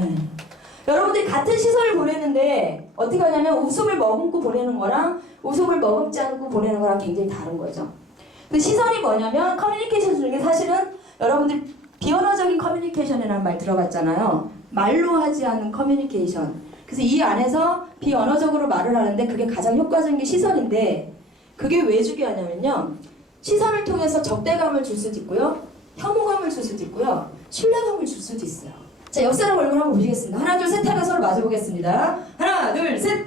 예. 여러분들이 같은 시설을 보내는데 어떻게 하냐면 웃음을 머금고 보내는 거랑 웃음을 머금지 않고 보내는 거랑 굉장히 다른 거죠. 그 시선이 뭐냐면 커뮤니케이션 중에 사실은 여러분들 비언어적인 커뮤니케이션이라는 말 들어봤잖아요. 말로 하지 않는 커뮤니케이션. 그래서 이 안에서 비언어적으로 말을 하는데 그게 가장 효과적인 게 시선인데 그게 왜 중요하냐면요. 시선을 통해서 적대감을 줄 수도 있고요. 혐오감을 줄 수도 있고요. 신뢰감을 줄 수도 있어요. 자, 옆 사람 얼굴 한번 보시겠습니다. 하나, 둘, 셋 하면 서로 마주보겠습니다. 하나, 둘, 셋!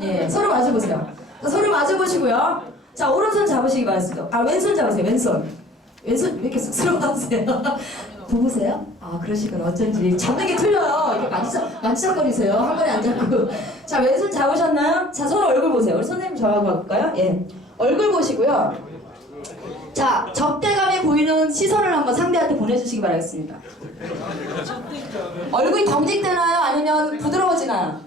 예, 서로 마주보세요. 자, 서로 마주보시고요. 자, 오른손 잡으시기 바랍니다. 아, 왼손 잡으세요, 왼손. 왼손 왜 이렇게 쑥스러워하세요? 보세요? 아, 그러시구나. 어쩐지. 잡는 게 틀려요. 이렇게 만지작, 만지작거리세요. 한 번에 안 잡고. 자, 왼손 잡으셨나요? 자, 서로 얼굴 보세요. 우리 선생님 저하고 할까요? 예. 얼굴 보시고요. 자, 적대감이 보이는 시선을 한번 상대한테 보내주시기 바라겠습니다. 얼굴이 경직되나요? 아니면 부드러워지나요?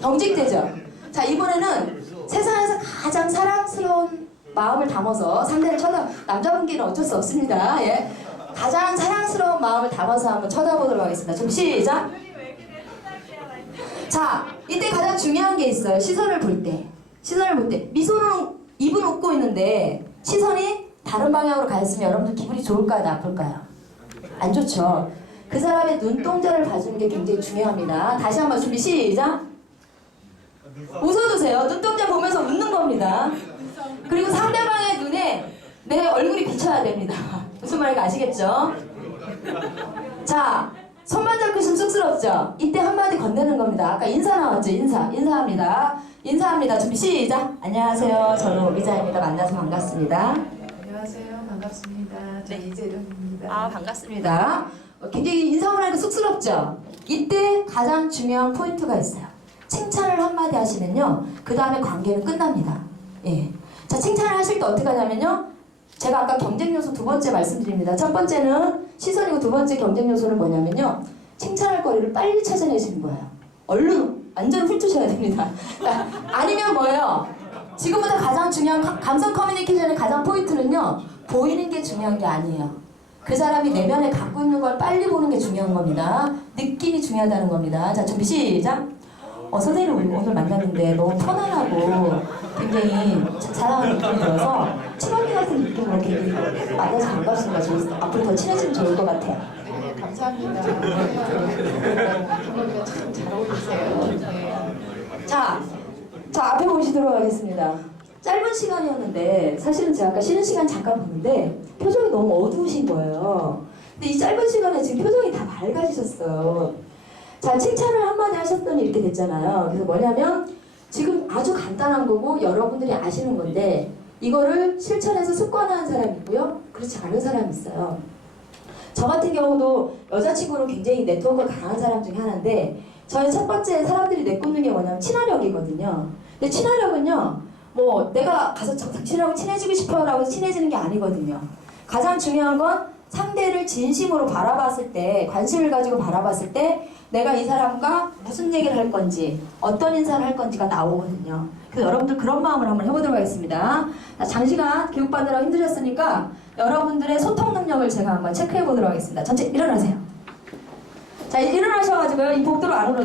경직되죠? 자, 이번에는 세상에서 가장 사랑스러운 마음을 담아서 상대를 쳐다, 남자분끼리는 어쩔 수 없습니다. 예. 가장 사랑스러운 마음을 담아서 한번 쳐다보도록 하겠습니다. 좀 시작! 자, 이때 가장 중요한 게 있어요. 시선을 볼 때. 시선을 볼 때. 미소는 입은 웃고 있는데 시선이 다른 방향으로 가 있으면 여러분들 기분이 좋을까요? 나쁠까요? 안 좋죠. 그 사람의 눈동자를 봐주는 게 굉장히 중요합니다. 다시 한번 준비 시작. 웃어주세요. 눈동자 보면서 웃는 겁니다. 그리고 상대방의 눈에 내 얼굴이 비쳐야 됩니다. 무슨 말인지 아시겠죠? 자, 손만 있으면 쑥스럽죠? 이때 한마디 건네는 겁니다. 아까 인사 나왔죠? 인사. 인사합니다. 인사합니다. 준비 시작. 안녕하세요. 저는 오비자입니다. 만나서 반갑습니다. 안녕하세요. 반갑습니다. 저 네. 이재룡입니다. 아, 반갑습니다. 어, 굉장히 인사를 하니까 쑥스럽죠? 이때 가장 중요한 포인트가 있어요. 칭찬을 한마디 하시면요. 그 다음에 관계는 끝납니다. 예. 자, 칭찬을 하실 때 어떻게 하냐면요. 제가 아까 경쟁 요소 두 번째 말씀드립니다. 첫 번째는 시선이고 두 번째 경쟁 요소는 뭐냐면요. 칭찬할 거리를 빨리 찾아내시는 거예요. 얼른 완전 훑으셔야 됩니다. 그러니까 아니면 뭐예요? 지금보다 가장 중요한 가- 감성 커뮤니케이션의 가장 포인트는요. 보이는 게 중요한 게 아니에요. 그 사람이 내면에 갖고 있는 걸 빨리 보는 게 중요한 겁니다. 느낌이 중요하다는 겁니다. 자, 준비 시작. 어, 선생님 오늘 만났는데 너무 편안하고 굉장히 자- 사랑하는 느낌이 들어서 친언니 같은 느낌으로 굉장히 만나서 반갑습니다. 저 앞으로 더 친해지면 좋을 것 같아요. 네, 감사합니다. 부모님과 참잘 어울리세요. 네. 자, 자 앞에 보시도록 하겠습니다. 짧은 시간이었는데 사실은 제가 아까 쉬는 시간 잠깐 보는데 표정이 너무 어두우신 거예요. 근데 이 짧은 시간에 지금 표정이 다 밝아지셨어요. 자, 칭찬을 한마디 하셨더니 이렇게 됐잖아요. 그래서 뭐냐면 지금 아주 간단한 거고 여러분들이 아시는 건데 이거를 실천해서 습관화한 사람이 있고요. 그렇지 않은 사람이 있어요. 저 같은 경우도 여자친구로 굉장히 네트워크가 강한 사람 중에 하나인데 저의 첫 번째 사람들이 내꽂는 게 뭐냐면 친화력이거든요. 근데 친화력은요, 뭐 내가 가서 저 당신하고 친해지고 싶어라고 친해지는 게 아니거든요. 가장 중요한 건 상대를 진심으로 바라봤을 때, 관심을 가지고 바라봤을 때 내가 이 사람과 무슨 얘기를 할 건지, 어떤 인사를 할 건지가 나오거든요. 그래서 여러분들 그런 마음을 한번 해보도록 하겠습니다. 자, 장시간 교육받느라 힘드셨으니까 여러분들의 소통 능력을 제가 한번 체크해 보도록 하겠습니다. 전체 일어나세요. 자, 일어나셔가지고요. 이 복도로 안으로